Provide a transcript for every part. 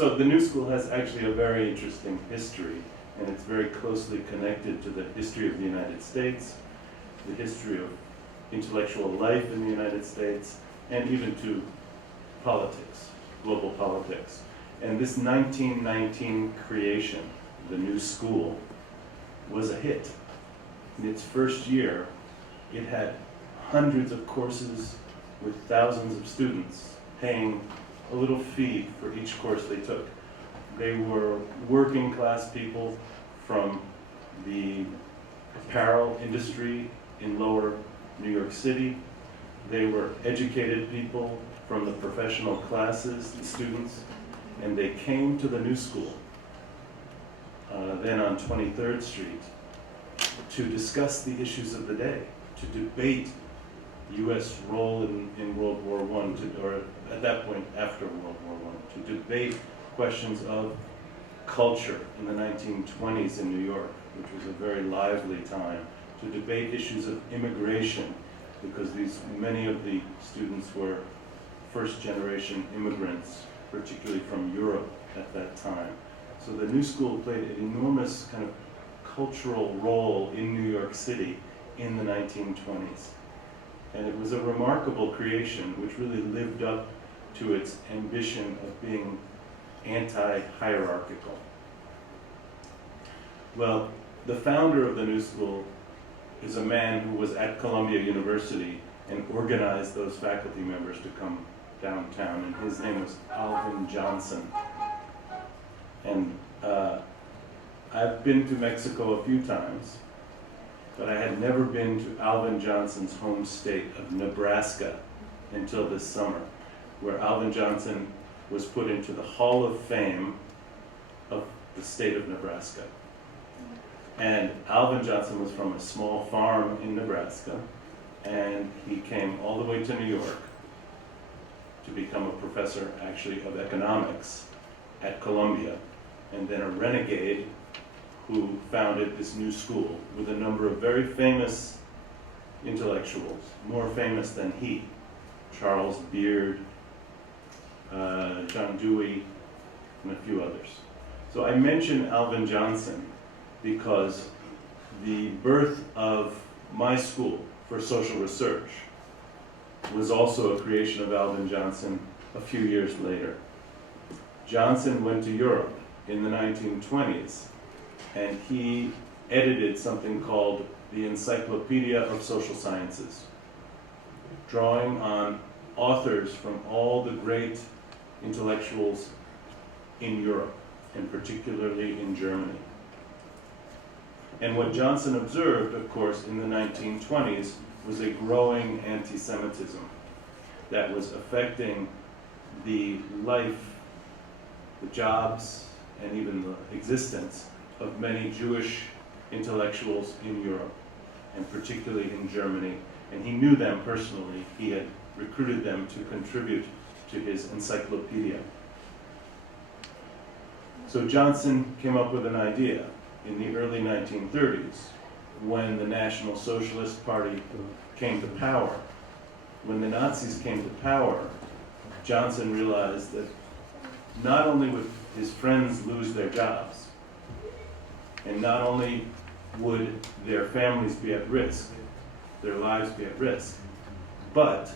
So the New School has actually a very interesting history, and it's very closely connected to the history of the United States, the history of intellectual life in the United States, and even to politics, global politics. And this 1919 creation, the New School, was a hit. In its first year, it had hundreds of courses with thousands of students paying a little fee for each course they took. They were working class people from the apparel industry in lower New York City. They were educated people from the professional classes, the students, and they came to the New School, then on 23rd Street, to discuss the issues of the day, to debate U.S. role in World War I, or at that point after World War I, to debate questions of culture in the 1920s in New York, which was a very lively time, to debate issues of immigration, because many of the students were first-generation immigrants, particularly from Europe at that time. So the New School played an enormous kind of cultural role in New York City in the 1920s. And it was a remarkable creation which really lived up to its ambition of being anti-hierarchical. Well, the founder of the New School is a man who was at Columbia University and organized those faculty members to come downtown, and his name was Alvin Johnson. And I've been to Mexico a few times, but I had never been to Alvin Johnson's home state of Nebraska until this summer, where Alvin Johnson was put into the Hall of Fame of the state of Nebraska. And Alvin Johnson was from a small farm in Nebraska, and he came all the way to New York to become a professor, actually, of economics at Columbia, and then a renegade who founded this New School with a number of very famous intellectuals, more famous than he, Charles Beard, John Dewey, and a few others. So I mention Alvin Johnson because the birth of my school for social research was also a creation of Alvin Johnson a few years later. Johnson went to Europe in the 1920s, and he edited something called the Encyclopedia of Social Sciences, drawing on authors from all the great intellectuals in Europe, and particularly in Germany. And what Johnson observed, of course, in the 1920s was a growing anti-Semitism that was affecting the life, the jobs, and even the existence of many Jewish intellectuals in Europe, and particularly in Germany. And he knew them personally. He had recruited them to contribute to his encyclopedia. So Johnson came up with an idea in the early 1930s, when the National Socialist Party came to power. When the Nazis came to power, Johnson realized that not only would his friends lose their jobs, and not only would their families be at risk, their lives be at risk, but,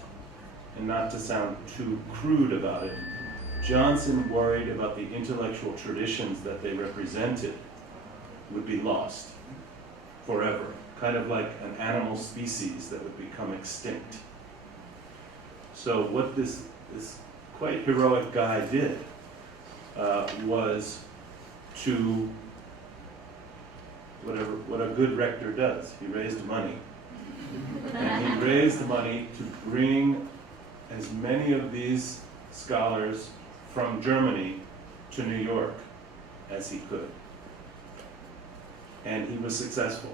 and not to sound too crude about it, Johnson worried about the intellectual traditions that they represented would be lost forever, kind of like an animal species that would become extinct. So what this quite heroic guy did was to, what a good rector does, he raised money. And he raised money to bring as many of these scholars from Germany to New York as he could. And he was successful.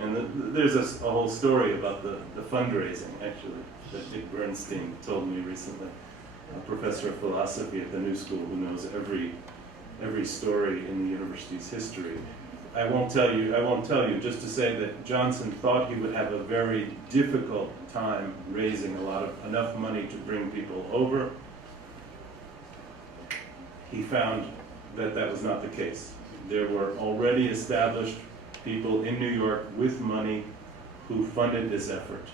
And there's a whole story about the fundraising, actually, that Dick Bernstein told me recently, a professor of philosophy at the New School who knows every story in the university's history. I won't tell you, just to say that Johnson thought he would have a very difficult time raising enough money to bring people over. he found that that was not the case. There were already established people in New York with money who funded this effort.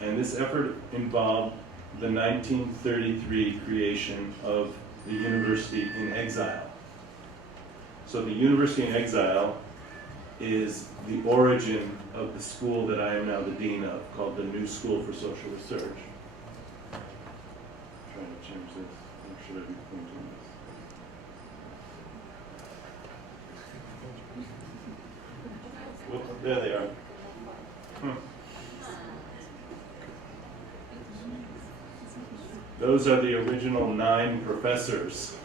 And this effort involved the 1933 creation of the University in Exile. So the University in Exile is the origin of the school that I am now the dean of, called the New School for Social Research. I'm trying to change this. Or should I be pointing this? Whoops, there they are. Those are the original 9 professors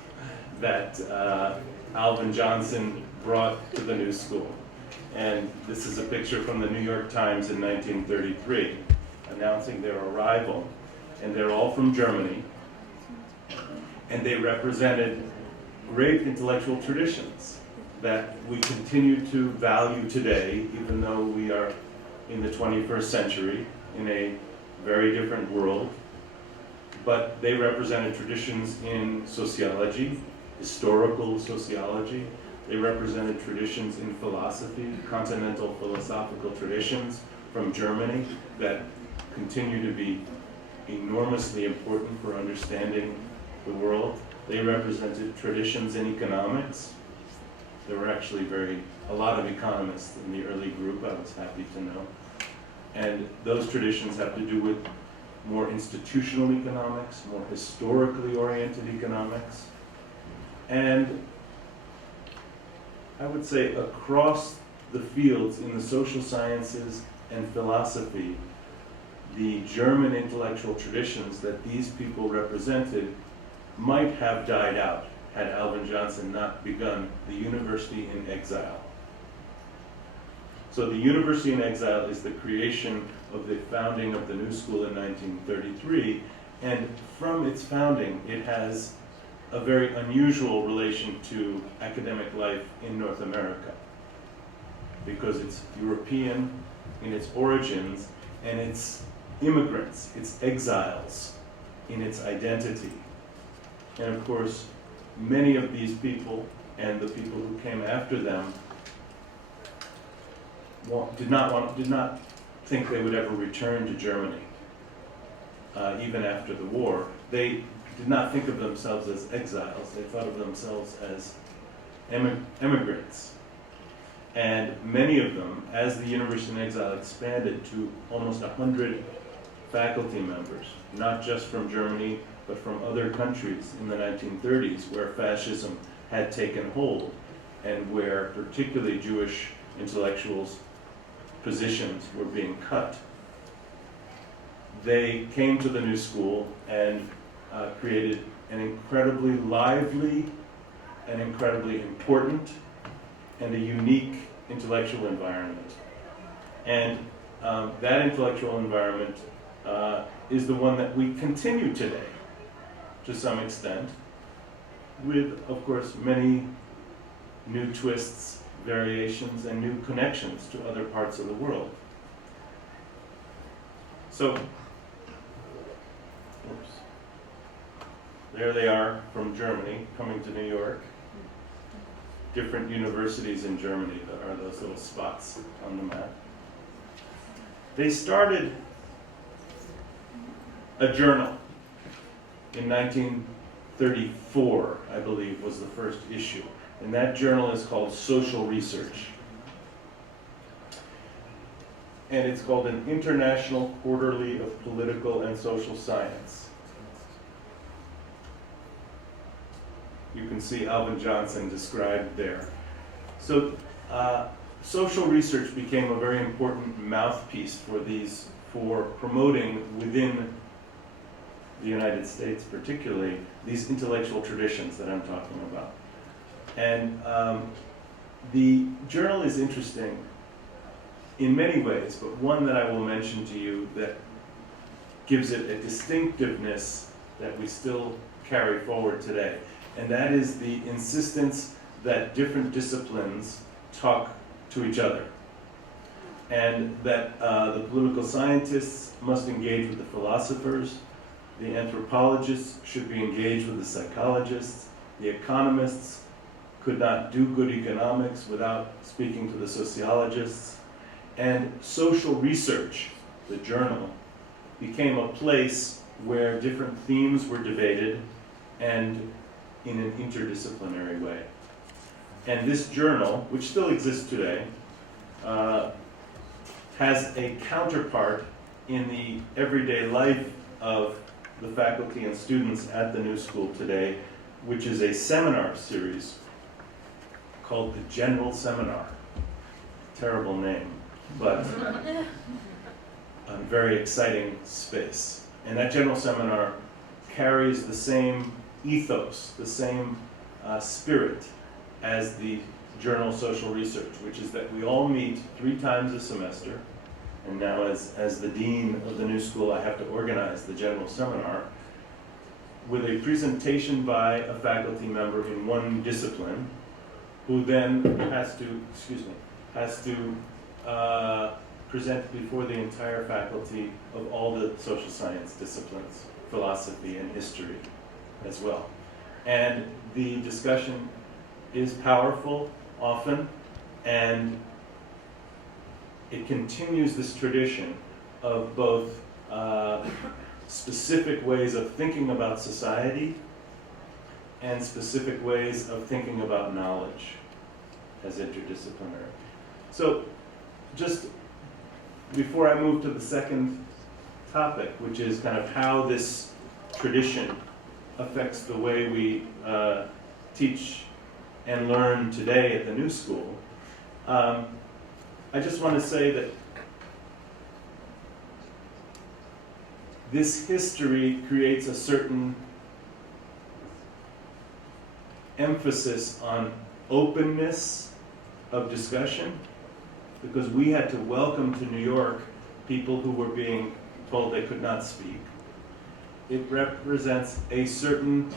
that Alvin Johnson brought to the new school. And this is a picture from the New York Times in 1933, announcing their arrival. And they're all from Germany. And they represented great intellectual traditions that we continue to value today, even though we are in the 21st century, in a very different world. But they represented traditions in sociology, historical sociology. They represented traditions in philosophy, continental philosophical traditions from Germany that continue to be enormously important for understanding the world. They represented traditions in economics. There were actually a lot of economists in the early group, I was happy to know. And those traditions have to do with more institutional economics, more historically oriented economics. And I would say across the fields in the social sciences and philosophy, the German intellectual traditions that these people represented might have died out had Alvin Johnson not begun the University in Exile. So the University in Exile is the creation of the founding of the New School in 1933, and from its founding it has a very unusual relation to academic life in North America, because it's European in its origins, and it's immigrants, it's exiles in its identity. And of course, many of these people, and the people who came after them, did not think they would ever return to Germany, even after the war. They did not think of themselves as exiles. They thought of themselves as immigrants. And many of them, as the University in Exile expanded to almost 100 faculty members, not just from Germany, but from other countries in the 1930s, where fascism had taken hold, and where particularly Jewish intellectuals' positions were being cut. They came to the new school and created an incredibly lively, an incredibly important, and a unique intellectual environment. And that intellectual environment is the one that we continue today, to some extent, with, of course, many new twists, variations, and new connections to other parts of the world. So, there they are from Germany, coming to New York. Different universities in Germany, that are those little spots on the map. They started a journal in 1934, I believe, was the first issue. And that journal is called Social Research. And it's called an International Quarterly of Political and Social Science. You can see Alvin Johnson described there. So social research became a very important mouthpiece for promoting within the United States particularly, these intellectual traditions that I'm talking about. And the journal is interesting in many ways, but one that I will mention to you that gives it a distinctiveness that we still carry forward today. And that is the insistence that different disciplines talk to each other. And that the political scientists must engage with the philosophers, the anthropologists should be engaged with the psychologists, The economists could not do good economics without speaking to the sociologists. And social research, the journal, became a place where different themes were debated and in an interdisciplinary way. And this journal, which still exists today, has a counterpart in the everyday life of the faculty and students at the new school today, which is a seminar series called the General Seminar. Terrible name, but a very exciting space. And that General Seminar carries the same ethos, the same spirit as the Journal Social Research, which is that we all meet 3 times a semester. And now as the dean of the new school, I have to organize the General Seminar with a presentation by a faculty member in one discipline, who then has to present before the entire faculty of all the social science disciplines, philosophy and history as well. And the discussion is powerful often, and it continues this tradition of both specific ways of thinking about society and specific ways of thinking about knowledge as interdisciplinary. So just before I move to the second topic, which is kind of how this tradition affects the way we teach and learn today at the new school, I just want to say that this history creates a certain emphasis on openness of discussion, because we had to welcome to New York people who were being told they could not speak. It represents a certain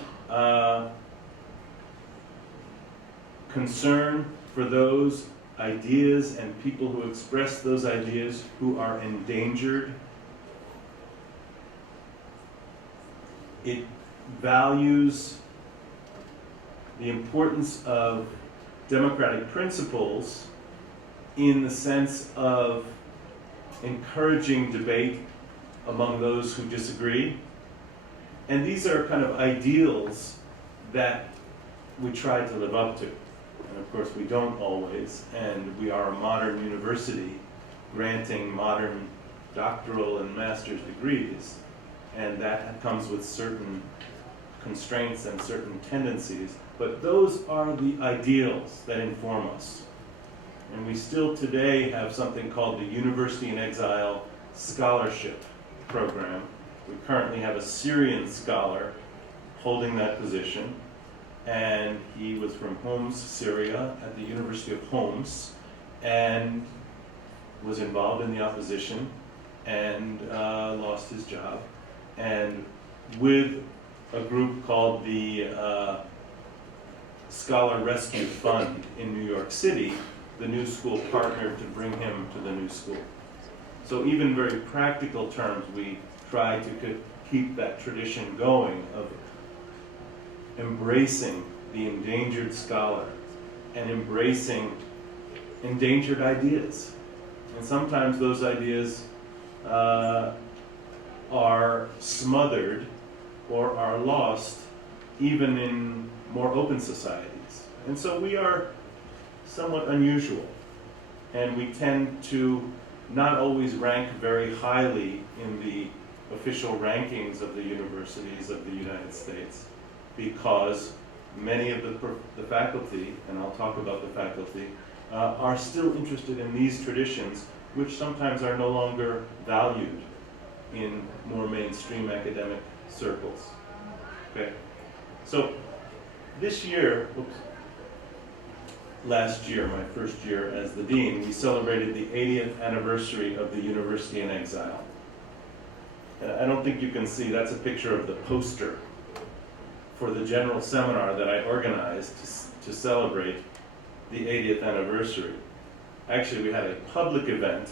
concern for those ideas and people who express those ideas who are endangered. It values the importance of democratic principles in the sense of encouraging debate among those who disagree. And these are kind of ideals that we try to live up to. And of course we don't always, and we are a modern university granting modern doctoral and master's degrees, and that comes with certain constraints and certain tendencies, but those are the ideals that inform us. And we still today have something called the University in Exile Scholarship Program. We currently have a Syrian scholar holding that position, and he was from Homs, Syria, at the University of Homs, and was involved in the opposition and lost his job. And with a group called the Scholar Rescue Fund in New York City, the new school partnered to bring him to the new school. So even in very practical terms, we try to keep that tradition going of embracing the endangered scholar and embracing endangered ideas. And sometimes those ideas are smothered or are lost even in more open societies. And so we are somewhat unusual, and we tend to not always rank very highly in the official rankings of the universities of the United States, because many of the faculty, and I'll talk about the faculty, are still interested in these traditions, which sometimes are no longer valued in more mainstream academic circles. Okay, so this year, last year, my first year as the dean, we celebrated the 80th anniversary of the University in Exile. I don't think you can see, that's a picture of the poster for the general seminar that I organized to celebrate the 80th anniversary. Actually, we had a public event,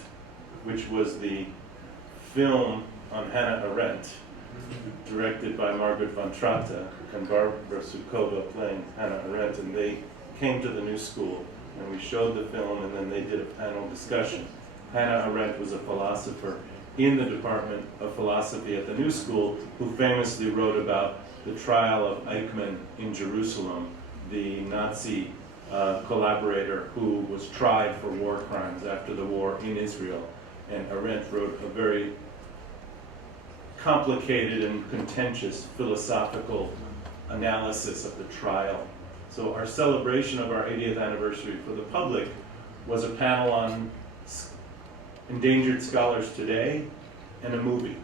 which was the film on Hannah Arendt, directed by Margaret von Tratte and Barbara Sukova playing Hannah Arendt, and they came to the New School, and we showed the film, and then they did a panel discussion. Hannah Arendt was a philosopher in the Department of Philosophy at the New School, who famously wrote about the trial of Eichmann in Jerusalem, the Nazi collaborator who was tried for war crimes after the war in Israel. And Arendt wrote a very complicated and contentious philosophical analysis of the trial. So our celebration of our 80th anniversary for the public was a panel on endangered scholars today and a movie.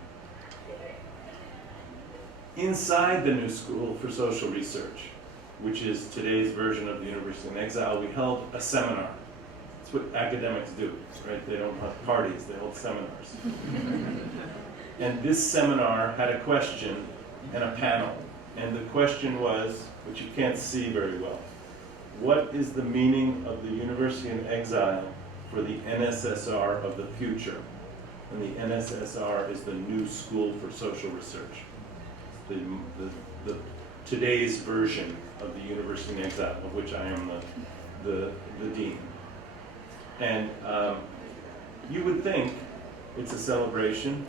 Inside the New School for Social Research, which is today's version of the University in Exile, we held a seminar. That's what academics do, right? They don't have parties, they hold seminars. And this seminar had a question and a panel. And the question was, which you can't see very well, what is the meaning of the University in Exile for the NSSR of the future? And the NSSR is the New School for Social Research, the today's version of the University in Exile, of which I am the dean. And you would think it's a celebration.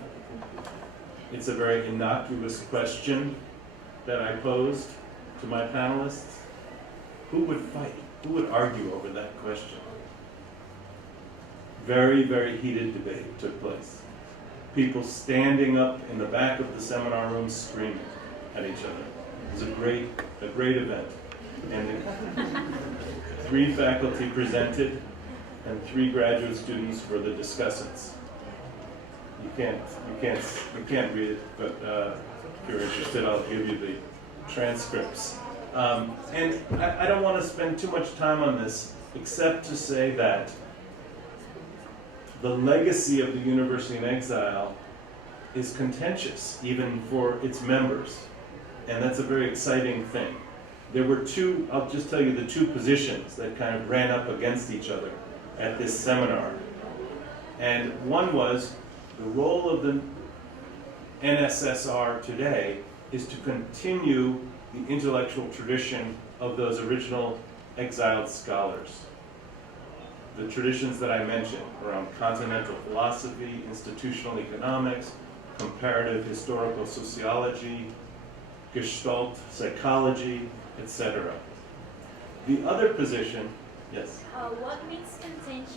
It's a very innocuous question that I posed to my panelists. Who would fight? Who would argue over that question? Very, very heated debate took place. People standing up in the back of the seminar room screaming at each other. It was a great event. And 3 faculty presented and 3 graduate students were the discussants. You can't read it, but if you're interested, I'll give you the transcripts. And I don't want to spend too much time on this, except to say that the legacy of the University in Exile is contentious, even for its members. And that's a very exciting thing. There were 2, I'll just tell you the 2 positions that kind of ran up against each other at this seminar. And one was, the role of the NSSR today is to continue the intellectual tradition of those original exiled scholars. The traditions that I mentioned around continental philosophy, institutional economics, comparative historical sociology, Gestalt psychology, etc. The other position, yes? What means contentious?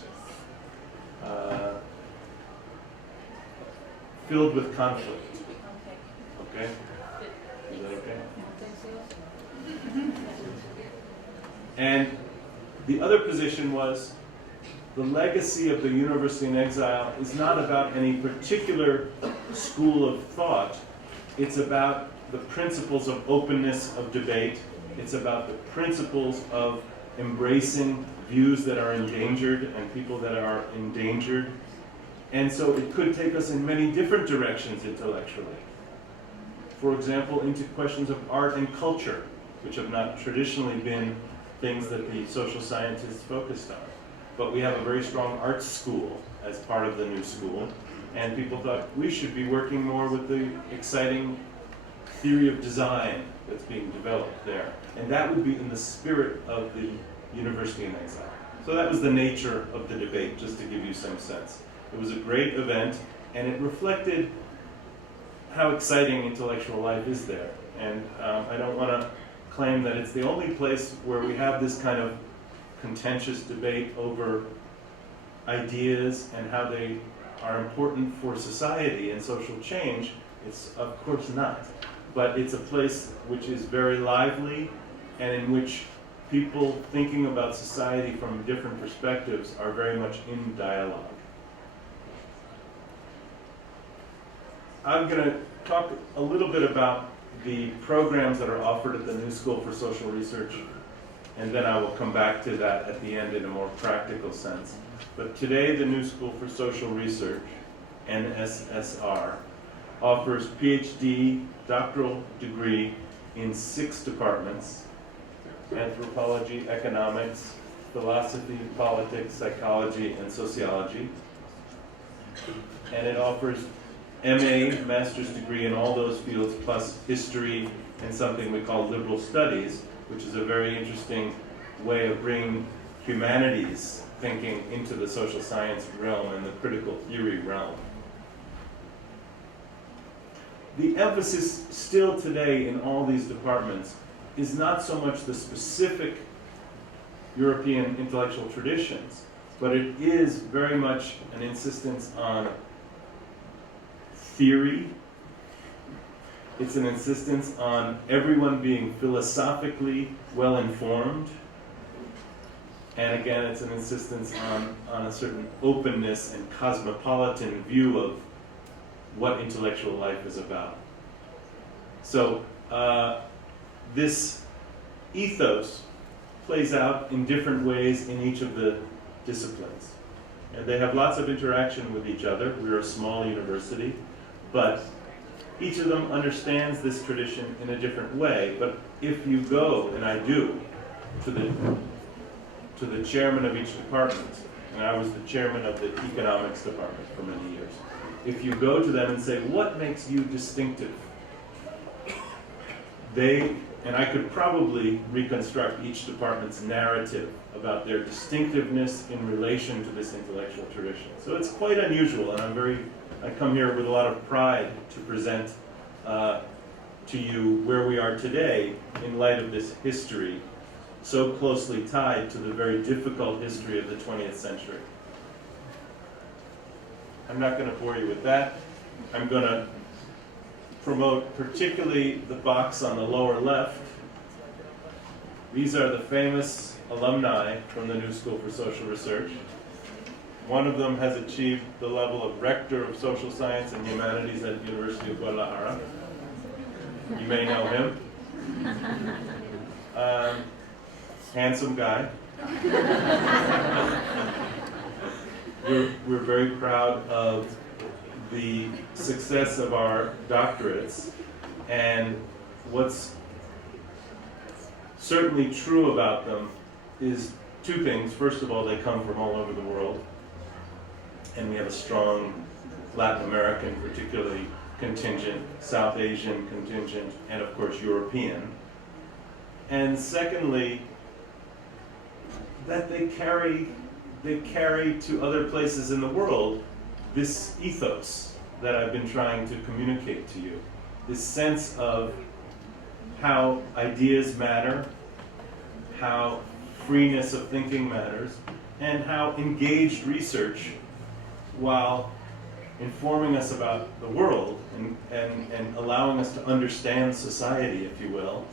Filled with conflict. Okay? Is that okay? And the other position was, the legacy of the University in Exile is not about any particular school of thought. It's about the principles of openness of debate. It's about the principles of embracing views that are endangered and people that are endangered. And so it could take us in many different directions intellectually. For example, into questions of art and culture, which have not traditionally been things that the social scientists focused on. But we have a very strong arts school as part of the New School, and people thought we should be working more with the exciting theory of design that's being developed there. And that would be in the spirit of the University in Exile. So that was the nature of the debate, just to give you some sense. It was a great event, and it reflected how exciting intellectual life is there. And I don't want to claim that it's the only place where we have this kind of contentious debate over ideas and how they are important for society and social change. It's of course not. But it's a place which is very lively and in which people thinking about society from different perspectives are very much in dialogue. I'm going to talk a little bit about the programs that are offered at the New School for Social Research, and then I will come back to that at the end in a more practical sense. But today, the New School for Social Research, NSSR, offers PhD doctoral degree in 6 departments: anthropology, economics, philosophy, politics, psychology, and sociology. And it offers MA, master's degree in all those fields, plus history and something we call liberal studies, which is a very interesting way of bringing humanities thinking into the social science realm and the critical theory realm. The emphasis still today in all these departments is not so much the specific European intellectual traditions, but it is very much an insistence on theory. It's an insistence on everyone being philosophically well informed. And again, it's an insistence on a certain openness and cosmopolitan view of what intellectual life is about. So this ethos plays out in different ways in each of the disciplines. And they have lots of interaction with each other. We're a small university, but each of them understands this tradition in a different way. But if you go, and I do, to the chairman of each department, and I was the chairman of the economics department for many years, if you go to them and say, what makes you distinctive? And I could probably reconstruct each department's narrative about their distinctiveness in relation to this intellectual tradition. So it's quite unusual, and I come here with a lot of pride to present to you where we are today in light of this history so closely tied to the very difficult history of the 20th century. I'm not going to bore you with that. I'm going to promote particularly the box on the lower left. These are the famous alumni from the New School for Social Research. One of them has achieved the level of Rector of Social Science and Humanities at the University of Guadalajara. You may know him. Handsome guy. We're very proud of the success of our doctorates, and what's certainly true about them is two things. First of all, they come from all over the world, and we have a strong Latin American, particularly, contingent, South Asian contingent, and of course European. And secondly, that they carry to other places in the world this ethos that I've been trying to communicate to you. This sense of how ideas matter, how freeness of thinking matters, and how engaged research, while informing us about the world and allowing us to understand society, if you will,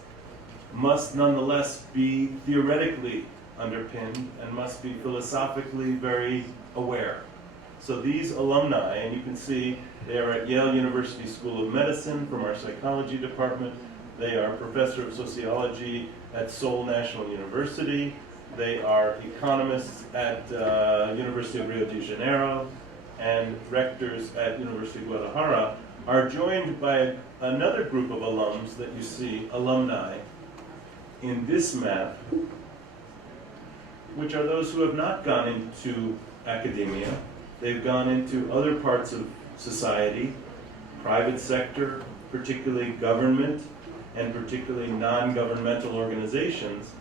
must nonetheless be theoretically underpinned and must be philosophically very aware. So these alumni, and you can see they are at Yale University School of Medicine from our psychology department. They are professor of sociology at Seoul National University. They are economists at University of Rio de Janeiro and rectors at University of Guadalajara, are joined by another group of alums that you see, alumni, in this map, which are those who have not gone into academia. They've gone into other parts of society, private sector, particularly government, and particularly non-governmental organizations.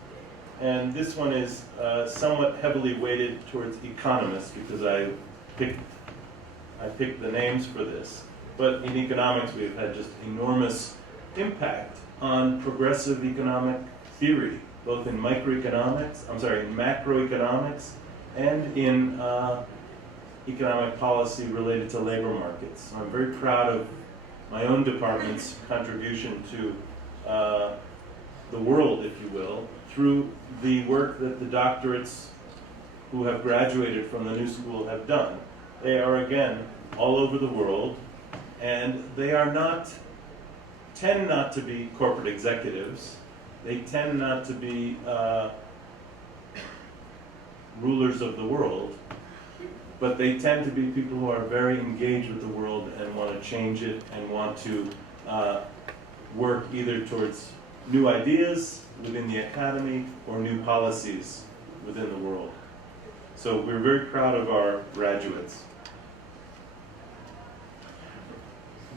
And this one is somewhat heavily weighted towards economists, because I picked the names for this. But in economics, we've had just enormous impact on progressive economic theory, both in macroeconomics and in economic policy related to labor markets. So I'm very proud of my own department's contribution to the world, if you will, through the work that the doctorates who have graduated from the New School have done. They are, again, all over the world, and they tend not to be corporate executives. They tend not to be rulers of the world, but they tend to be people who are very engaged with the world and want to change it and want to work either towards new ideas within the academy or new policies within the world. So we're very proud of our graduates.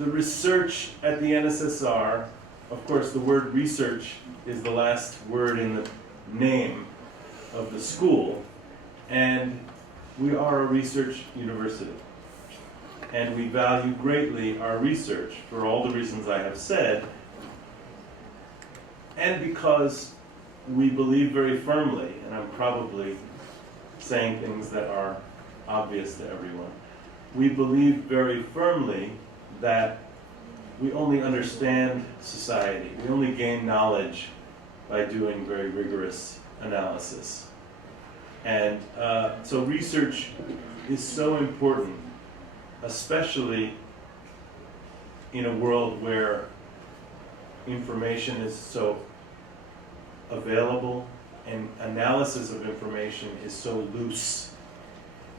the research at the NSSR, of course, the word research is the last word in the name of the school, and we are a research university. And we value greatly our research for all the reasons I have said, and because we believe very firmly, and I'm probably saying things that are obvious to everyone, we believe very firmly that we only understand society, we only gain knowledge by doing very rigorous analysis. And so research is so important, especially in a world where information is so available and analysis of information is so loose.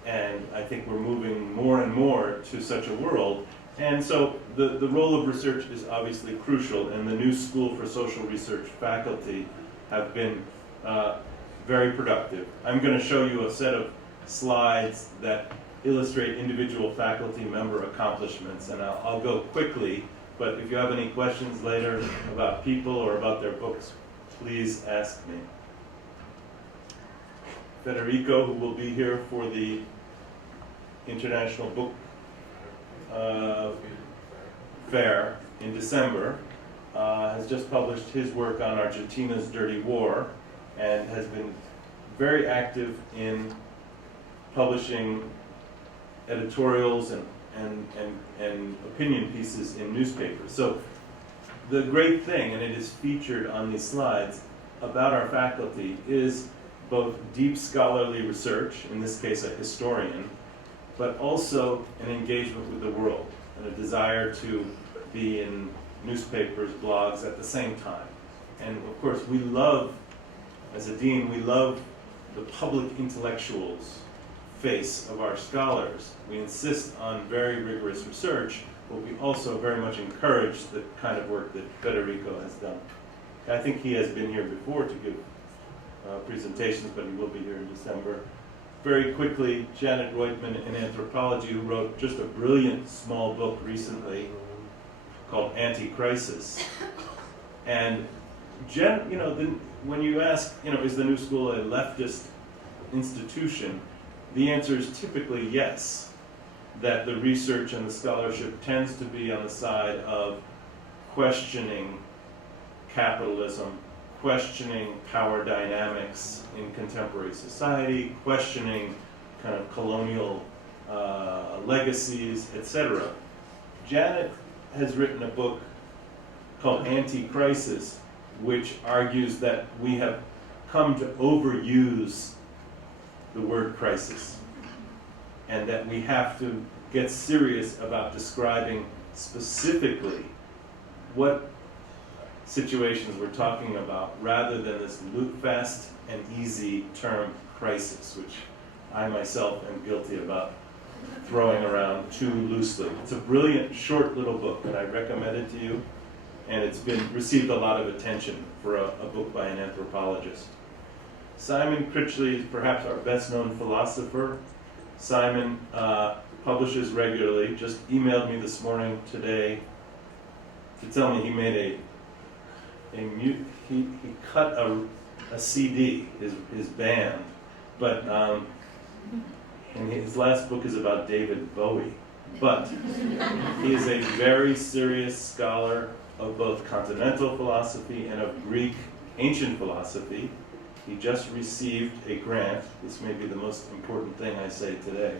And I think we're moving more and more to such a world. And so the role of research is obviously crucial, and the new School for Social Research faculty have been very productive. I'm going to show you a set of slides that illustrate individual faculty member accomplishments, and I'll go quickly, but if you have any questions later about people or about their books, please ask me. Federico, who will be here for the International Book Fair in December, has just published his work on Argentina's Dirty War and has been very active in publishing editorials and opinion pieces in newspapers. So the great thing, and it is featured on these slides, about our faculty is both deep scholarly research, in this case a historian, but also an engagement with the world and a desire to be in newspapers, blogs at the same time. And of course we love, as a dean, we love the public intellectuals face of our scholars. We insist on very rigorous research, but we also very much encourage the kind of work that Federico has done. I think he has been here before to give presentations, but he will be here in December. Very quickly, Janet Reutemann in anthropology, who wrote just a brilliant small book recently called Anti-Crisis. And when you ask, is the New School a leftist institution, the answer is typically yes, that the research and the scholarship tends to be on the side of questioning capitalism, questioning power dynamics in contemporary society, questioning kind of colonial legacies, etc. Janet has written a book called Anti-Crisis, which argues that we have come to overuse the word crisis, and that we have to get serious about describing specifically what situations we're talking about, rather than this fast and easy term crisis, which I myself am guilty about throwing around too loosely. It's a brilliant short little book, and I recommend it to you, and it's been received a lot of attention for a book by an anthropologist. Simon Critchley is perhaps our best known philosopher. Simon publishes regularly, just emailed me this morning today to tell me he made he cut a CD, his band, but and his last book is about David Bowie. But he is a very serious scholar of both continental philosophy and of Greek ancient philosophy. He just received a grant. This may be the most important thing I say today.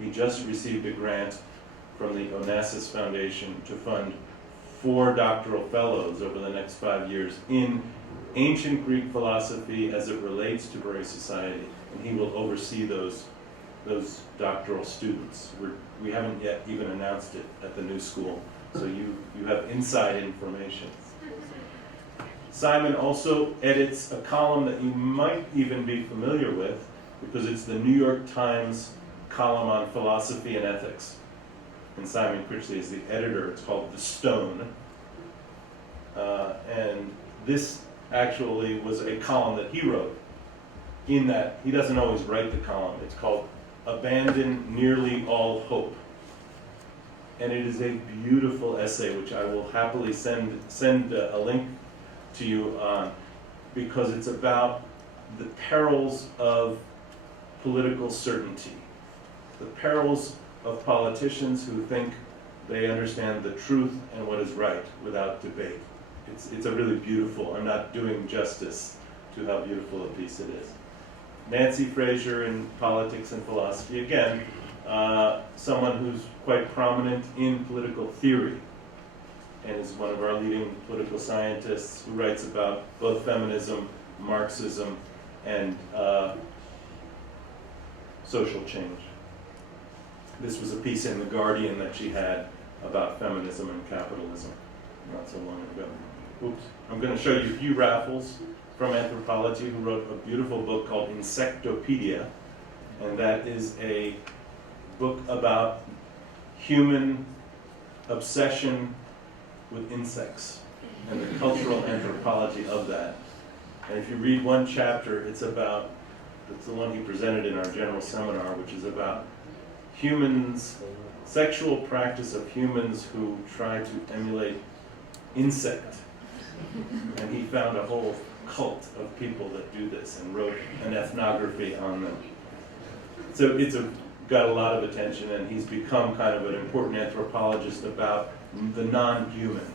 He just received a grant from the Onassis Foundation to fund 4 doctoral fellows over the next 5 years in ancient Greek philosophy as it relates to Contemporary society, and he will oversee those doctoral students. We haven't yet even announced it at the new school, so you have inside information. Simon also edits a column that you might even be familiar with, because it's the New York Times column on philosophy and ethics. And Simon Critchley is the editor. It's called The Stone. And this actually was a column that he wrote, in that he doesn't always write the column. It's called Abandon Nearly All Hope. and it is a beautiful essay, which I will happily send a link to you on, because it's about the perils of political certainty, the perils of politicians who think they understand the truth and what is right without debate. It's a really beautiful, I'm not doing justice to how beautiful a piece it is. Nancy Fraser in politics and philosophy, again, someone who's quite prominent in political theory and is one of our leading political scientists who writes about both feminism, Marxism, and social change. This was a piece in The Guardian that she had about feminism and capitalism not so long ago. Oops. I'm going to show you Hugh Raffles from anthropology, who wrote a beautiful book called Insectopedia, and that is a book about human obsession with insects and the cultural anthropology of that. And if you read one chapter, it's the one he presented in our general seminar, which is about humans, sexual practice of humans who try to emulate insect. And he found a whole cult of people that do this and wrote an ethnography on them. So it's got a lot of attention, and he's become kind of an important anthropologist about the non-human.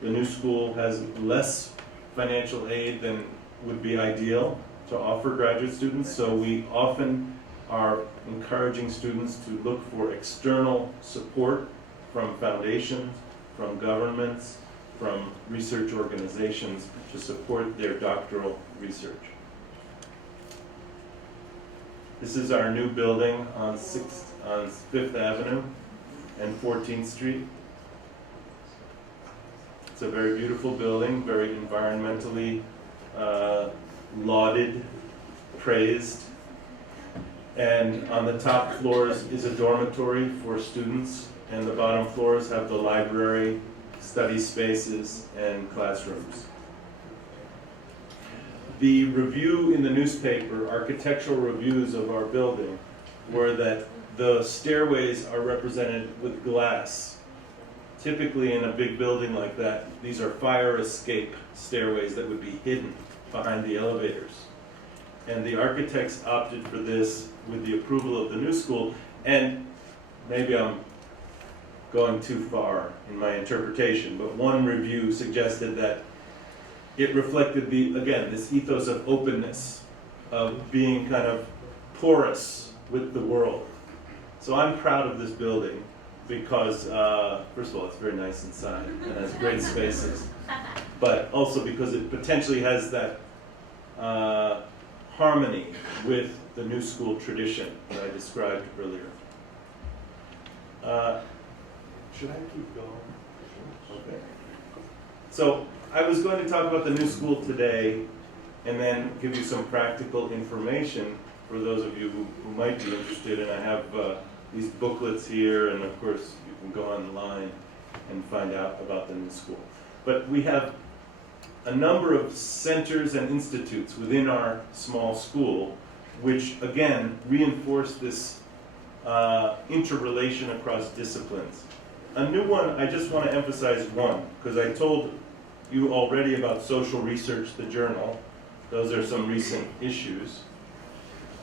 The new school has less financial aid than would be ideal to offer graduate students, so we often are encouraging students to look for external support from foundations, from governments, from research organizations to support their doctoral research. This is our new building on 5th Avenue and 14th Street. It's a very beautiful building, very environmentally lauded, praised. And on the top floors is a dormitory for students, and the bottom floors have the library, study spaces, and classrooms. The review in the newspaper, architectural reviews of our building, were that the stairways are represented with glass. Typically in a big building like that, these are fire escape stairways that would be hidden behind the elevators. And the architects opted for this with the approval of the new school, and maybe I'm going too far in my interpretation, but one review suggested that it reflected this ethos of openness, of being kind of porous with the world. So I'm proud of this building because, first of all, it's very nice inside and has great spaces, but also because it potentially has that harmony with the new school tradition that I described earlier. Should I keep going? Okay. So I was going to talk about the new school today and then give you some practical information for those of you who might be interested. And I have these booklets here, and of course you can go online and find out about the new school. But we have a number of centers and institutes within our small school which, again, reinforce this interrelation across disciplines. A new one, I just want to emphasize one, because I told you already about Social Research, the journal. Those are some recent issues.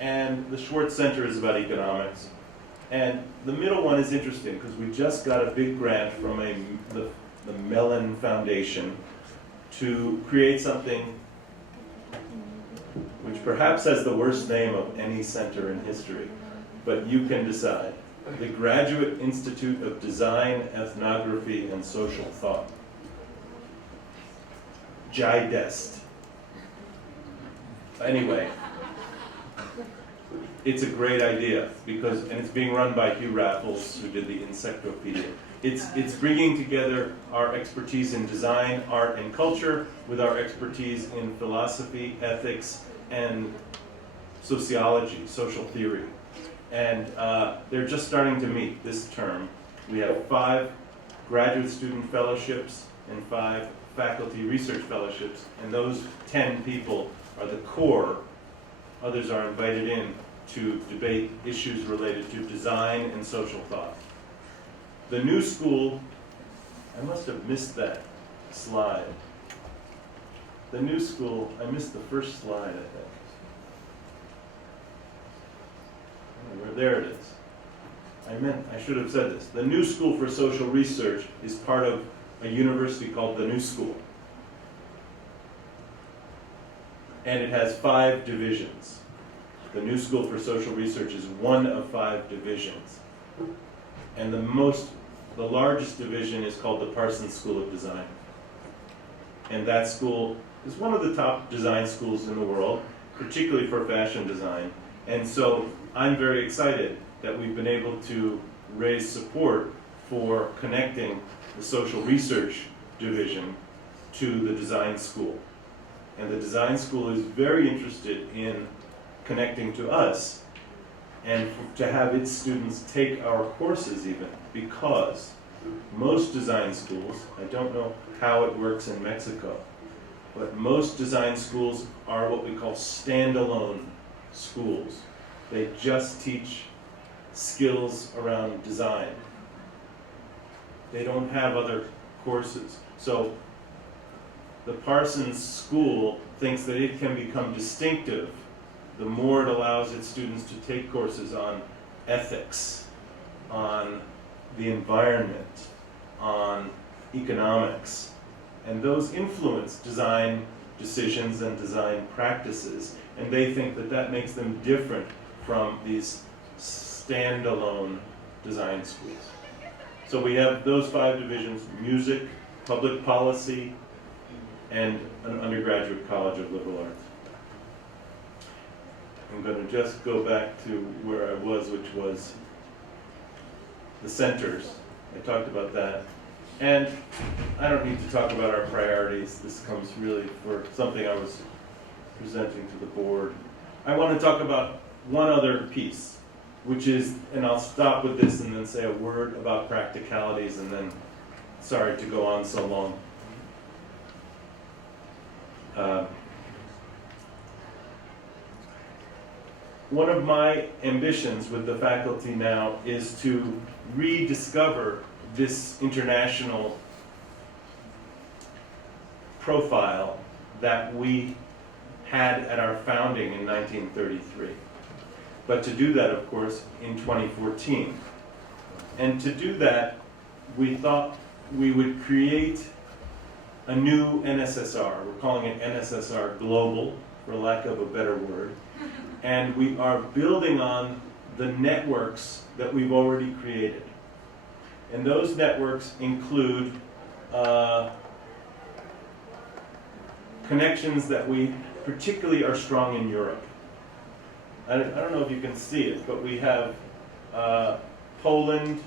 And the Schwartz Center is about economics. And the middle one is interesting, because we just got a big grant from the Mellon Foundation to create something which perhaps has the worst name of any center in history, but you can decide. The Graduate Institute of Design, Ethnography, and Social Thought. GIDEST. Anyway, it's a great idea and it's being run by Hugh Raffles, who did the Insectopedia. It's bringing together our expertise in design, art, and culture with our expertise in philosophy, ethics, and sociology, social theory. And they're just starting to meet this term. We have 5 graduate student fellowships and 5 faculty research fellowships, and those 10 people are the core. Others are invited in to debate issues related to design and social thought. the new school, I must have missed that slide. The new school, I missed the first slide, I think. There it is. I should have said this. The New School for Social Research is part of a university called the New School. And it has 5 divisions. The New School for Social Research is one of 5 divisions. And the largest division is called the Parsons School of Design. And that school is one of the top design schools in the world, particularly for fashion design. And so I'm very excited that we've been able to raise support for connecting the social research division to the design school. And the design school is very interested in connecting to us and to have its students take our courses even, because most design schools, I don't know how it works in Mexico, but most design schools are what we call standalone schools. They just teach skills around design. They don't have other courses. So the Parsons School thinks that it can become distinctive the more it allows its students to take courses on ethics, on the environment, on economics. And those influence design decisions and design practices. And they think that that makes them different from these standalone design schools. So we have those 5 divisions: music, public policy, and an undergraduate college of liberal arts. I'm going to just go back to where I was, which was the centers. I talked about that. And I don't need to talk about our priorities. This comes really for something I was presenting to the board. I want to talk about one other piece, which is, and I'll stop with this and then say a word about practicalities, and then, sorry to go on so long. One of my ambitions with the faculty now is to rediscover this international profile that we had at our founding in 1933. But to do that, of course, in 2014. And to do that, we thought we would create a new NSSR. We're calling it NSSR Global, for lack of a better word. And we are building on the networks that we've already created. And those networks include connections that we particularly are strong in Europe. I don't know if you can see it, but we have Poland,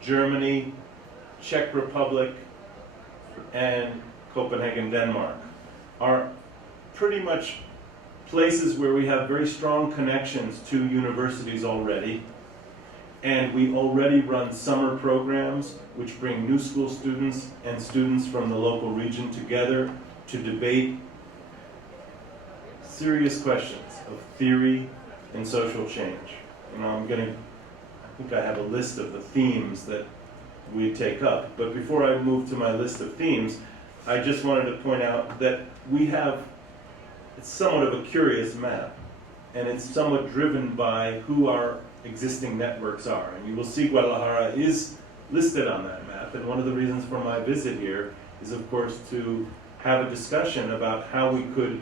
Germany, Czech Republic, and Copenhagen, Denmark are pretty much places where we have very strong connections to universities already. And we already run summer programs which bring new school students and students from the local region together to debate serious questions of theory and social change. And I think I have a list of the themes that we take up. But before I move to my list of themes, I just wanted to point out that we have, it's somewhat of a curious map, and it's somewhat driven by who our existing networks are. And you will see Guadalajara is listed on that map, and one of the reasons for my visit here is, of course, to have a discussion about how we could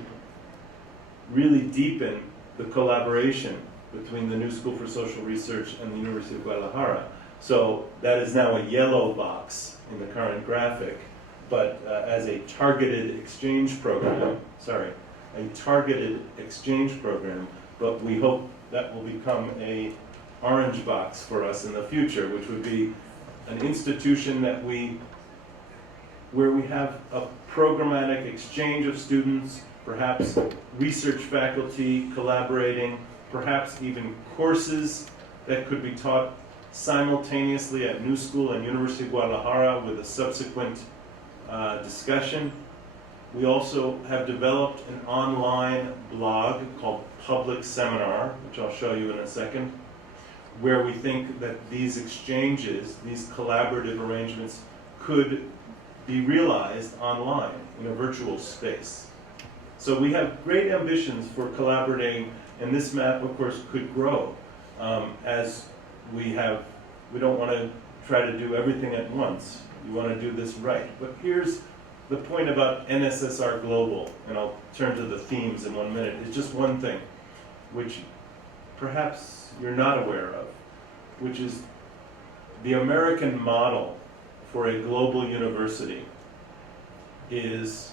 really deepen the collaboration between the New School for Social Research and the University of Guadalajara. So that is now a yellow box in the current graphic, but as a targeted exchange program, but we hope that will become a orange box for us in the future, which would be an institution that where we have a programmatic exchange of students, perhaps research faculty collaborating, perhaps even courses that could be taught simultaneously at New School and University of Guadalajara with a subsequent discussion. We also have developed an online blog called Public Seminar, which I'll show you in a second. where we think that these exchanges, these collaborative arrangements could be realized online in a virtual space. So we have great ambitions for collaborating, and this map, of course, could grow as we don't want to try to do everything at once. We want to do this right. But here's the point about NSSR Global, and I'll turn to the themes in 1 minute. It's just one thing, which perhaps you're not aware of, which is the American model for a global university is,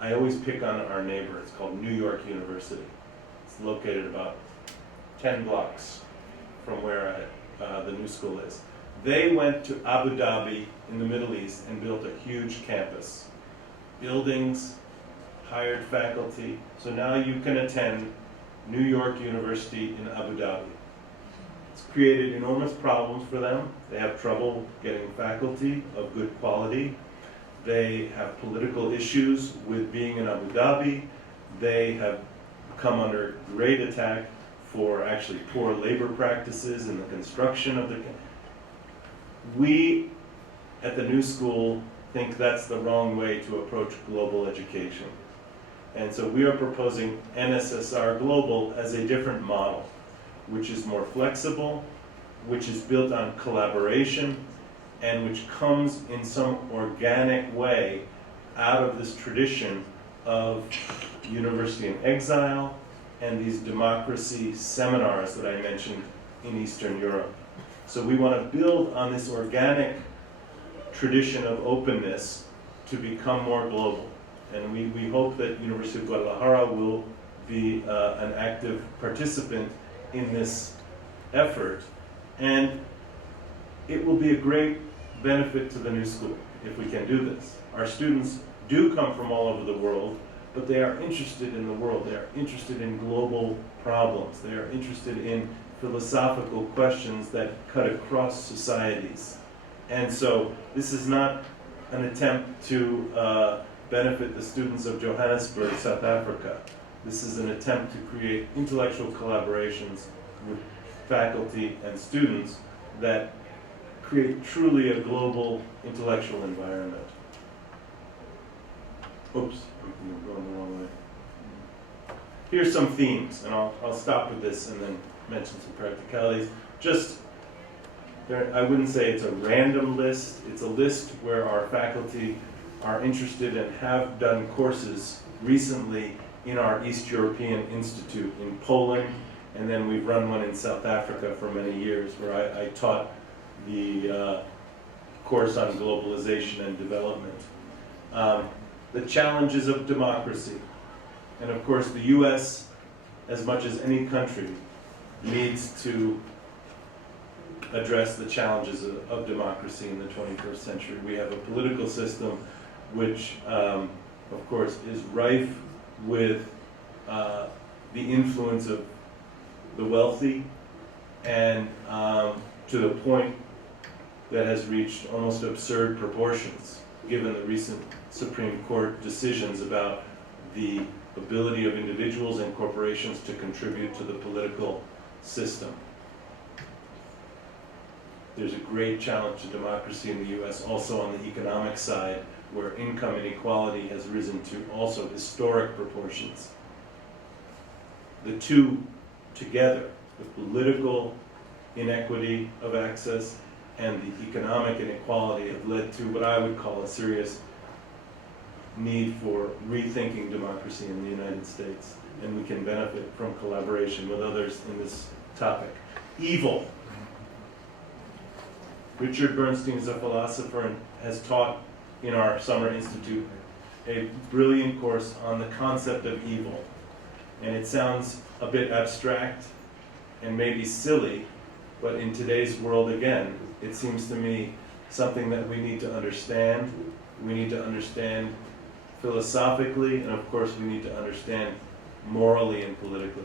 I always pick on our neighbor, it's called New York University. It's located about 10 blocks from where the new school is. They went to Abu Dhabi in the Middle East and built a huge campus. Buildings, hired faculty, so now you can attend New York University in Abu Dhabi. It's created enormous problems for them. They have trouble getting faculty of good quality. They have political issues with being in Abu Dhabi. They have come under great attack for actually poor labor practices in the construction of the campus. We at the new school think that's the wrong way to approach global education. And so we are proposing NSSR Global as a different model, which is more flexible, which is built on collaboration, and which comes in some organic way out of this tradition of University in Exile and these democracy seminars that I mentioned in Eastern Europe. So we want to build on this organic tradition of openness to become more global. And we hope that University of Guadalajara will be an active participant in this effort. And it will be a great benefit to the new school if we can do this. Our students do come from all over the world, but they are interested in the world. They are interested in global problems. They are interested in philosophical questions that cut across societies. And so this is not an attempt to benefit the students of Johannesburg, South Africa. This is an attempt to create intellectual collaborations with faculty and students that create truly a global intellectual environment. Oops, I'm going the wrong way. Here's some themes, and I'll stop with this and then mention some practicalities. I wouldn't say it's a random list. It's a list where our faculty are interested and have done courses recently in our East European Institute in Poland, and then we've run one in South Africa for many years where I taught the course on globalization and development. The challenges of democracy. And of course the US, as much as any country, needs to address the challenges of democracy in the 21st century. We have a political system which, of course, is rife with the influence of the wealthy, and to the point that has reached almost absurd proportions, given the recent Supreme Court decisions about the ability of individuals and corporations to contribute to the political system. There's a great challenge to democracy in the US, also on the economic side, where income inequality has risen to also historic proportions. The two together, the political inequity of access and the economic inequality, have led to what I would call a serious need for rethinking democracy in the United States. And we can benefit from collaboration with others in this topic. Evil. Richard Bernstein is a philosopher and has taught in our Summer Institute a brilliant course on the concept of evil. And it sounds a bit abstract and maybe silly, but in today's world, again, it seems to me something that we need to understand. We need to understand philosophically, and of course we need to understand morally and politically.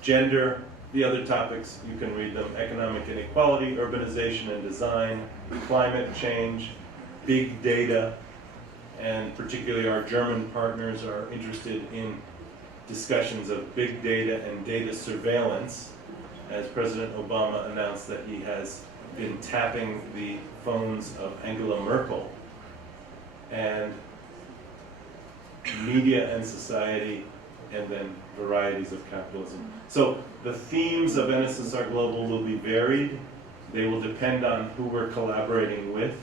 Gender, the other topics, you can read them: economic inequality, urbanization and design, climate change, big data, and particularly our German partners are interested in discussions of big data and data surveillance, as President Obama announced that he has been tapping the phones of Angela Merkel, and media and society, and then varieties of capitalism. So the themes of NSSR Global will be varied. They will depend on who we're collaborating with,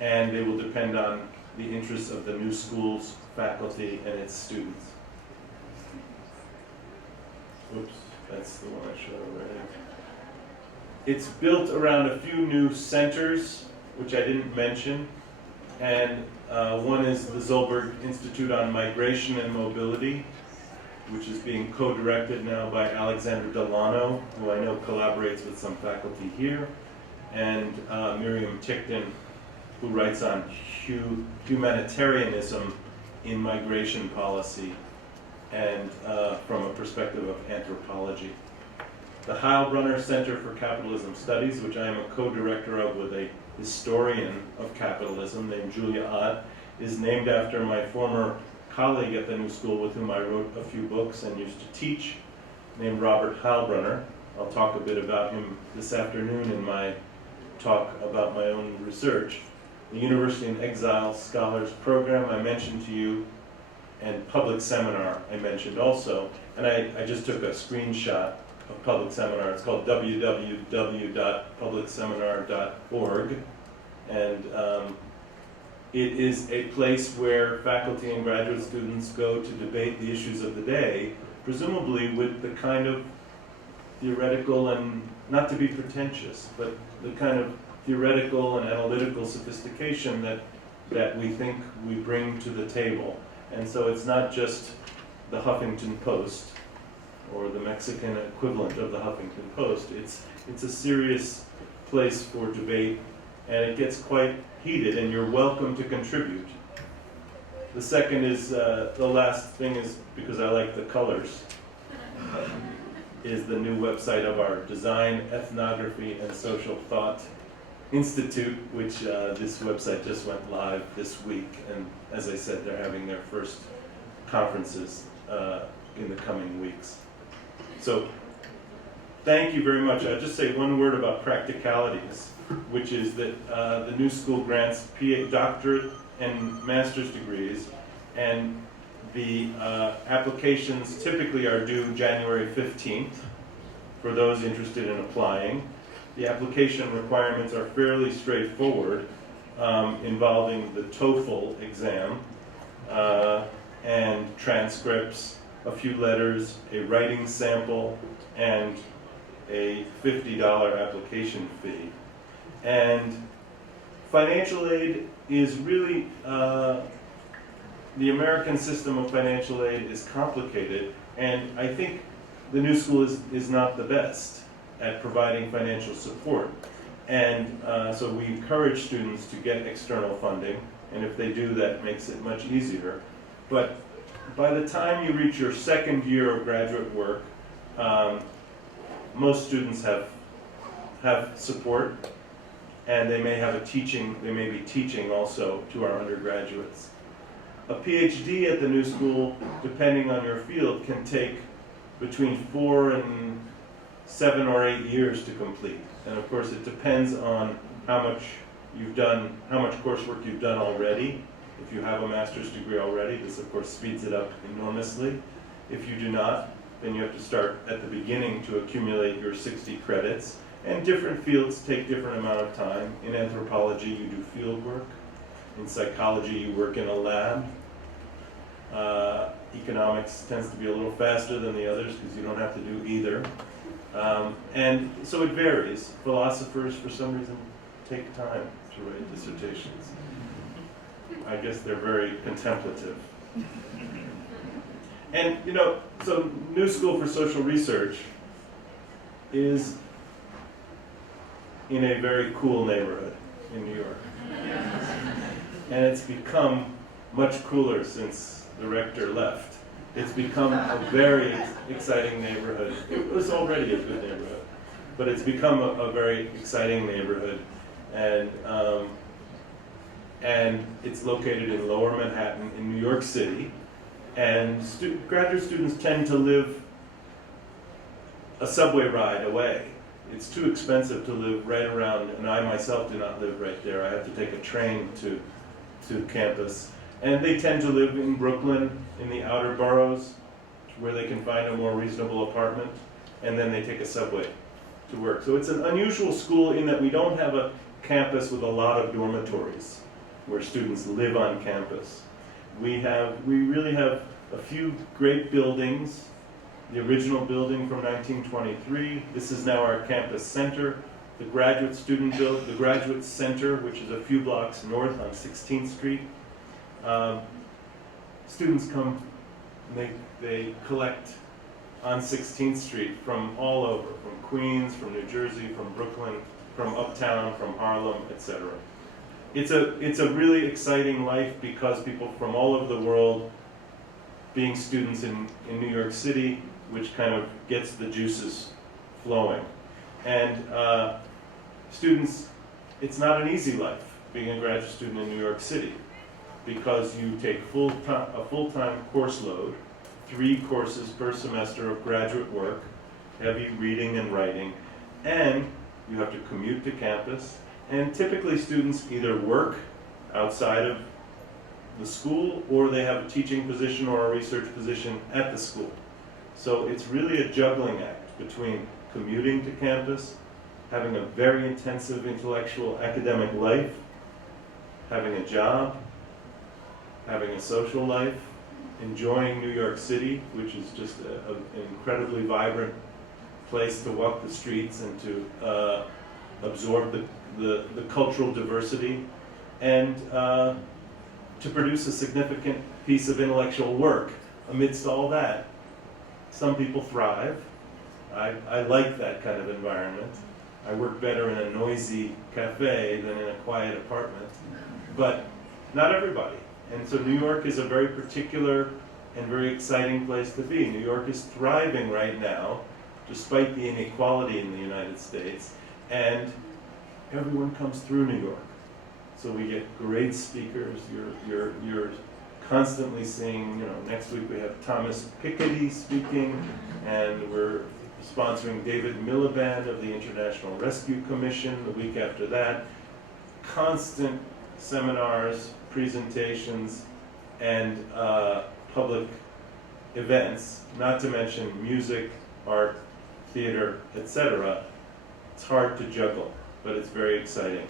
and they will depend on the interests of the new school's faculty and its students. Oops, that's the one I showed already. It's built around a few new centers, which I didn't mention, and one is the Zolberg Institute on Migration and Mobility, which is being co-directed now by Alexander Delano, who I know collaborates with some faculty here, and Miriam Tickton, who writes on humanitarianism in migration policy and from a perspective of anthropology. The Heilbronner Center for Capitalism Studies, which I am a co-director of with a historian of capitalism named Julia Ott, is named after my former colleague at the New School with whom I wrote a few books and used to teach, named Robert Heilbronner. I'll talk a bit about him this afternoon in my talk about my own research. The University in Exile Scholars Program I mentioned to you, and Public Seminar I mentioned also. And I just took a screenshot of Public Seminar. It's called www.publicseminar.org. And it is a place where faculty and graduate students go to debate the issues of the day, presumably with the kind of theoretical and, not to be pretentious, but the kind of theoretical and analytical sophistication that we think we bring to the table. And so it's not just the Huffington Post or the Mexican equivalent of the Huffington Post. It's a serious place for debate, and it gets quite heated, and you're welcome to contribute. The second is, the last thing is, because I like the colors, is the new website of our Design, Ethnography, and Social Thought Institute, which this website just went live this week, and as I said, they're having their first conferences in the coming weeks. So, thank you very much. I'll just say one word about practicalities, which is that the New School grants doctorate and master's degrees, and the applications typically are due January 15th for those interested in applying. The application requirements are fairly straightforward, involving the TOEFL exam and transcripts, a few letters, a writing sample, and a $50 application fee. And financial aid is really, the American system of financial aid is complicated, and I think the New School is not the best at providing financial support. And so we encourage students to get external funding, and if they do, that makes it much easier. But by the time you reach your second year of graduate work, most students have support, and they may have they may be teaching also to our undergraduates. A PhD at the New School, depending on your field, can take between 4 and 7 or 8 years to complete. And of course, it depends on how much you've done, how much coursework you've done already. If you have a master's degree already, this of course speeds it up enormously. If you do not, then you have to start at the beginning to accumulate your 60 credits. And different fields take different amount of time. In anthropology, you do field work. In psychology, you work in a lab. Economics tends to be a little faster than the others because you don't have to do either. And so it varies. Philosophers, for some reason, take time to write dissertations. I guess they're very contemplative. And, so New School for Social Research is in a very cool neighborhood in New York. And it's become much cooler since the rector left. It's become a very exciting neighborhood. It was already a good neighborhood, but it's become a very exciting neighborhood. And it's located in Lower Manhattan in New York City. And graduate students tend to live a subway ride away. It's too expensive to live right around, and I myself do not live right there. I have to take a train to campus. And they tend to live in Brooklyn, in the outer boroughs, where they can find a more reasonable apartment, and then they take a subway to work. So it's an unusual school in that we don't have a campus with a lot of dormitories where students live on campus. We really have a few great buildings. The original building from 1923. This is now our campus center. The graduate center, which is a few blocks north on 16th Street. Students come, and they collect on 16th Street from all over, from Queens, from New Jersey, from Brooklyn, from Uptown, from Harlem, etc. It's a really exciting life because people from all over the world being students in New York City, which kind of gets the juices flowing. And students, it's not an easy life being a graduate student in New York City because you take a full-time course load, 3 courses per semester of graduate work, heavy reading and writing, and you have to commute to campus. And typically students either work outside of the school or they have a teaching position or a research position at the school. So it's really a juggling act between commuting to campus, having a very intensive intellectual academic life, having a job, having a social life, enjoying New York City, which is just an incredibly vibrant place to walk the streets and to absorb the cultural diversity, and to produce a significant piece of intellectual work. Amidst all that, some people thrive. I like that kind of environment. I work better in a noisy cafe than in a quiet apartment, but not everybody. And so New York is a very particular and very exciting place to be. New York is thriving right now, despite the inequality in the United States, and everyone comes through New York. So we get great speakers. You're constantly seeing, next week we have Thomas Piketty speaking, and we're sponsoring David Miliband of the International Rescue Commission the week after that. Constant seminars, presentations, and public events, not to mention music, art, theater, etc. It's hard to juggle, but it's very exciting.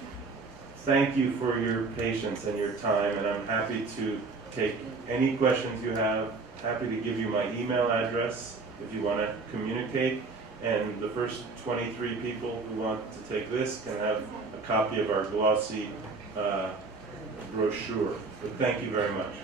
Thank you for your patience and your time, and I'm happy to take any questions you have. Happy to give you my email address if you want to communicate, and the first 23 people who want to take this can have a copy of our glossy brochure. But thank you very much.